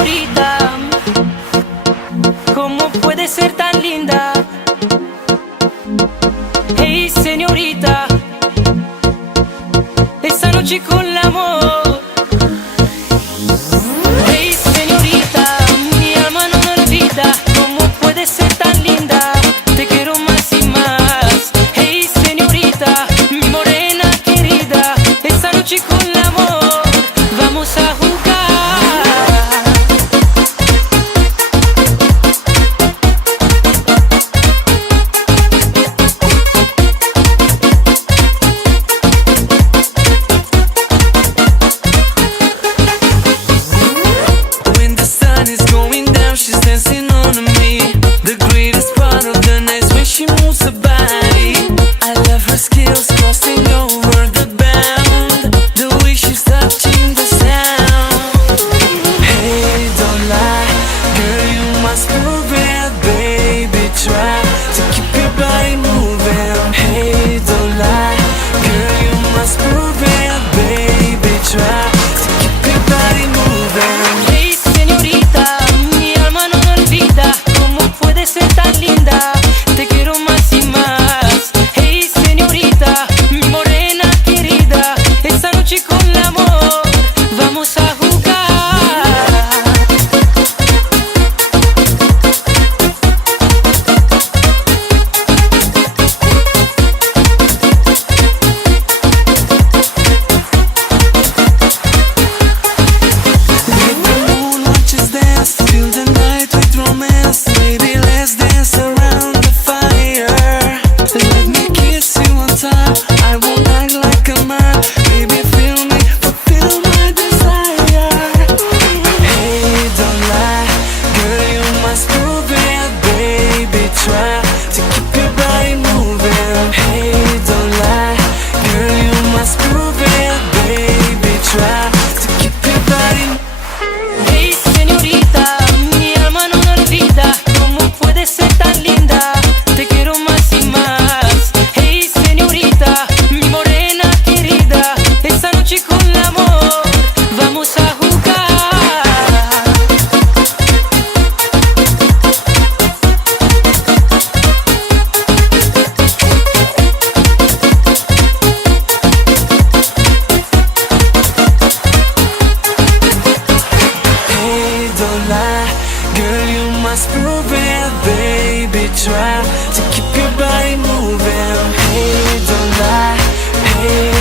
señorita, ¿cómo puede ser tan linda? Hey, señorita, esta noche con el amor. Hey, señorita, mi alma no me olvida. ¿Cómo puede ser tan linda? Te quiero más y más. Hey, señorita, mi morena querida, esta noche con el amor vamos a jugar. Prove it, baby, try to keep your body moving. Hey, don't lie, hey.